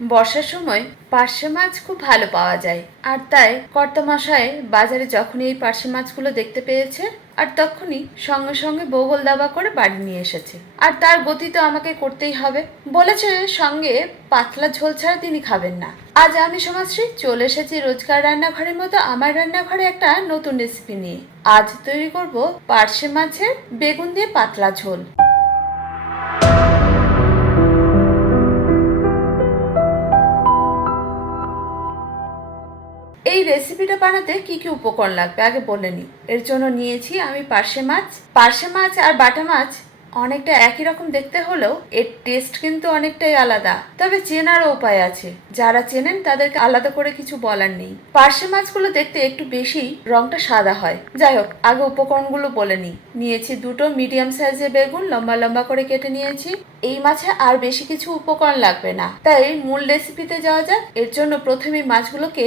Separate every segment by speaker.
Speaker 1: বর্ষার সময় পার্শে মাছ খুব ভালো পাওয়া যায়। আর তাই কর্তামশাই বাজারে যখনই এই পার্শে মাছগুলো দেখতে পেয়েছে, আর তখনই সঙ্গে সঙ্গে বগল দাবা করে বাড়ি নিয়ে এসেছে। আর তার গতি তো আমাকে করতেই হবে। বলেছে সঙ্গে পাতলা ঝোল ছাড়া তিনি খাবেন না। আজ আমি সমাজশ্রী চলে এসেছি রোজকার রান্নাঘরের মতো আমার রান্নাঘরে একটা নতুন রেসিপি নিয়ে। আজ তৈরি করব পার্শে মাছের বেগুন দিয়ে পাতলা ঝোল। বানাতে কি কি উপকরণ লাগবে? আগে বলে এর জন্য নিয়েছি আমি পার্শে মাছ। পার্শে মাছ আর বাটা মাছ অনেকটা একই রকম দেখতে হলেও এর টেস্ট কিন্তু অনেকটাই আলাদা। তবে চেনারও উপায় আছে। যারা চেনেন তাদেরকে আলাদা করে কিছু বলার নেই। পার্শে মাছগুলো দেখতে একটু বেশি রংটা সাদা হয়। যাই হোক, আগে উপকরণগুলো বলে নিই নিয়েছি দুটো মিডিয়াম সাইজের বেগুন, লম্বা লম্বা করে কেটে নিয়েছি। এই মাছে আর বেশি কিছু উপকরণ লাগবে না। তাই মূল রেসিপিতে যাওয়া যাক। এর জন্য প্রথমে মাছগুলোকে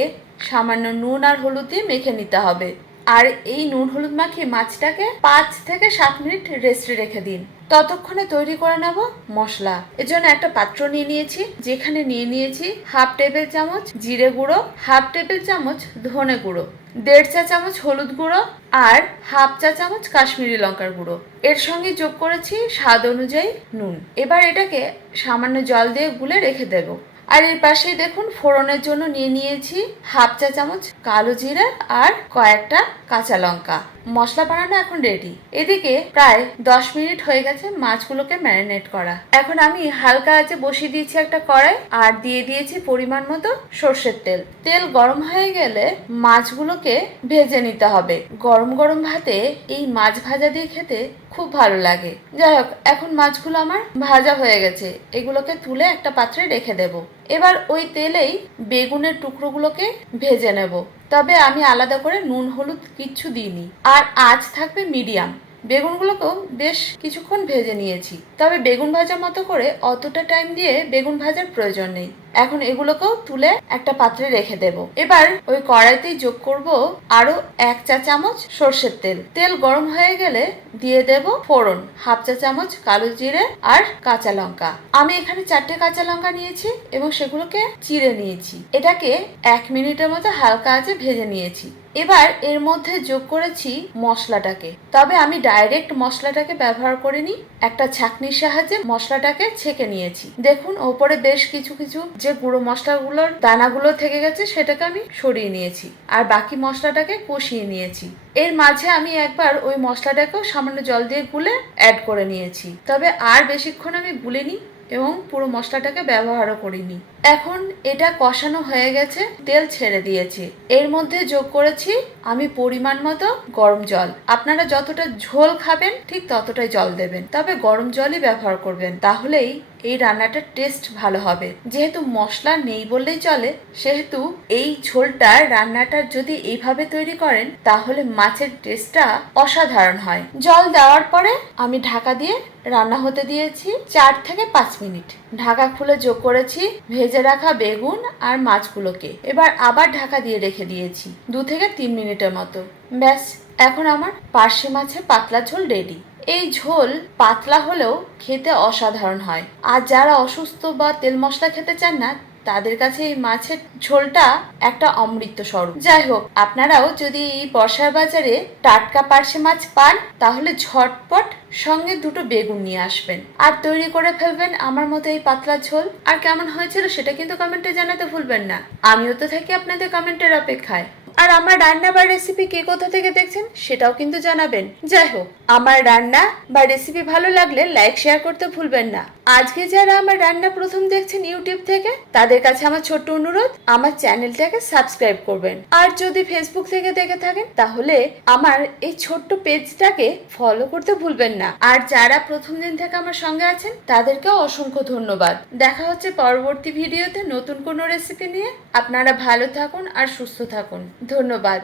Speaker 1: সামান্য নুন আর হলুদ দিয়ে মেখে নিতে হবে। আর এই নুন হলুদ মাখিয়ে মাছটাকে পাঁচ থেকে সাত মিনিট রেস্টে রেখে দিন। ততক্ষণে তৈরি করে নেব মশলা। এর জন্য একটা পাত্র নিয়ে নিয়েছি, যেখানে নিয়ে নিয়েছি হাফ টেবিল চামচ জিরে গুঁড়ো, হাফ টেবিল চামচ ধনে গুঁড়ো, দেড় চা চামচ হলুদ গুঁড়ো আর হাফ চা চামচ কাশ্মীরি লঙ্কার গুঁড়ো। এর সঙ্গে যোগ করেছি স্বাদ অনুযায়ী নুন। এবার এটাকে সামান্য জল দিয়ে গুলে রেখে দেবো। আর এর পাশেই দেখুন, ফোড়নের জন্য নিয়ে নিয়েছি হাফ চা চামচ কালো জিরা আর কয়েকটা কাঁচা লঙ্কা। মশলা বানানো এখন রেডি এদিকে প্রায় দশ মিনিট হয়ে গেছে মাছগুলোকে ম্যারিনেট করা। এখন আমি হালকা আঁচে বসিয়ে দিয়েছি একটা কড়াই আর দিয়ে দিয়েছি পরিমাণ মতো সর্ষের তেল। তেল গরম হয়ে গেলে মাছগুলোকে ভেজে নিতে হবে। গরম গরম ভাতে এই মাছ ভাজা দিয়ে খেতে খুব ভালো লাগে। যাই হোক, এখন মাছগুলো আমার ভাজা হয়ে গেছে। এগুলোকে তুলে একটা পাত্রে রেখে দেব। এবার ওই তেলেই বেগুনের টুকরোগুলোকে ভেজে নেব। তবে আমি আলাদা করে নুন, হলুদ কিচ্ছু দিইনি। আর আজ থাকবে মিডিয়াম। বেগুনগুলোকেও বেশ কিছুক্ষণ ভেজে নিয়েছি। তবে বেগুন ভাজার মতো করে অতটা টাইম দিয়ে বেগুন ভাজার প্রয়োজন নেই। এখন এগুলোকেও তুলে একটা পাত্রে রেখে দেব। এবার ওই কড়াইতেই যোগ করব আরও এক চা চামচ সর্ষের তেল। তেল গরম হয়ে গেলে দিয়ে দেব ফোড়ন, হাফ চা চামচ কালো জিরে আর কাঁচা লঙ্কা। আমি এখানে চারটে কাঁচা লঙ্কা নিয়েছি এবং সেগুলোকে চিড়ে নিয়েছি। এটাকে এক মিনিটের মতো হালকা আঁচে ভেজে নিয়েছি। এবার এর মধ্যে যোগ করেছি মশলাটাকে। তবে আমি ডাইরেক্ট মশলাটাকে ব্যবহার করিনি, একটা ছাকনির সাহায্যে মশলাটাকে ছেঁকে নিয়েছি। দেখুন, ওপরে বেশ কিছু কিছু যে গুঁড়ো মশলাগুলোর দানাগুলো থেকে গেছে, সেটাকে আমি সরিয়ে নিয়েছি আর বাকি মশলাটাকে কষিয়ে নিয়েছি। এর মাঝে আমি একবার ওই মশলাটাকেও সামান্য জল দিয়ে গুলে অ্যাড করে নিয়েছি। তবে আর বেশিক্ষণ আমি গুলিনি এবং পুরো মশলাটাকে ব্যবহারও করিনি। এখন এটা কষানো হয়ে গেছে, তেল ছেড়ে দিয়েছি। এর মধ্যে যোগ করেছি আমি পরিমাণ মতো গরম জল। আপনারা যতটা ঝোল খাবেন, ঠিক ততটাই জল দেবেন। তবে গরম জলই ব্যবহার করবেন, তাহলেই এই রান্নাটার টেস্ট ভালো হবে। যেহেতু মশলা নেই বললেই চলে, সেহেতু এই ঝোলটা রান্নাটার যদি এইভাবে তৈরি করেন, তাহলে মাছের টেস্টটা অসাধারণ হয়। জল দেওয়ার পরে আমি ঢাকা দিয়ে রান্না হতে দিয়েছি চার থেকে পাঁচ মিনিট। ঢাকা খুলে যোগ করেছি ভেজে রাখা বেগুন আর মাছগুলোকে। এবার আবার ঢাকা দিয়ে রেখে দিয়েছি দু থেকে তিন মিনিটের মতো। ব্যাস, এখন আমার পার্শে মাছের পাতলা ঝোল রেডি এই ঝোল পাতলা হলেও খেতে অসাধারণ হয়। আর যারা অসুস্থ বা তেল মশলা খেতে চান না, তাদের কাছে এই মাছের ঝোলটা একটা অমৃত স্বরূপ। যাই হোক, আপনারাও যদি এই বর্ষার বাজারে টাটকা পার্শে মাছ পান, তাহলে ঝটপট সঙ্গে দুটো বেগুন নিয়ে আসবেন। আর তৈরি করে ফেলবেন আমার মতো এই পাতলা ঝোল। আর কেমন হয়েছিল সেটা কিন্তু কমেন্টে জানাতে ভুলবেন না। আমিও তো থাকি আপনাদের কমেন্টের অপেক্ষায়। আর আমার রান্না বা রেসিপি কে কোথা থেকে দেখছেন সেটাও কিন্তু জানাবেন। যাই হোক, আমার রান্না বা রেসিপি ভালো লাগলে লাইক শেয়ার করতে ভুলবেন না। আজকে যারা আমার রান্না প্রথম দেখছেন ইউটিউব থেকে, তাদের কাছে আমার ছোট্ট অনুরোধ, আমার চ্যানেলটাকে সাবস্ক্রাইব করবেন। আর যদি ফেসবুক থেকে দেখে থাকেন, তাহলে আমার এই ছোট্ট পেজটাকে ফলো করতে ভুলবেন না। আর যারা প্রথম দিন থেকে আমার সঙ্গে আছেন, তাদেরকেও অসংখ্য ধন্যবাদ। দেখা হচ্ছে পরবর্তী ভিডিওতে নতুন কোনো রেসিপি নিয়ে। আপনারা ভালো থাকুন আর সুস্থ থাকুন। ধন্যবাদ।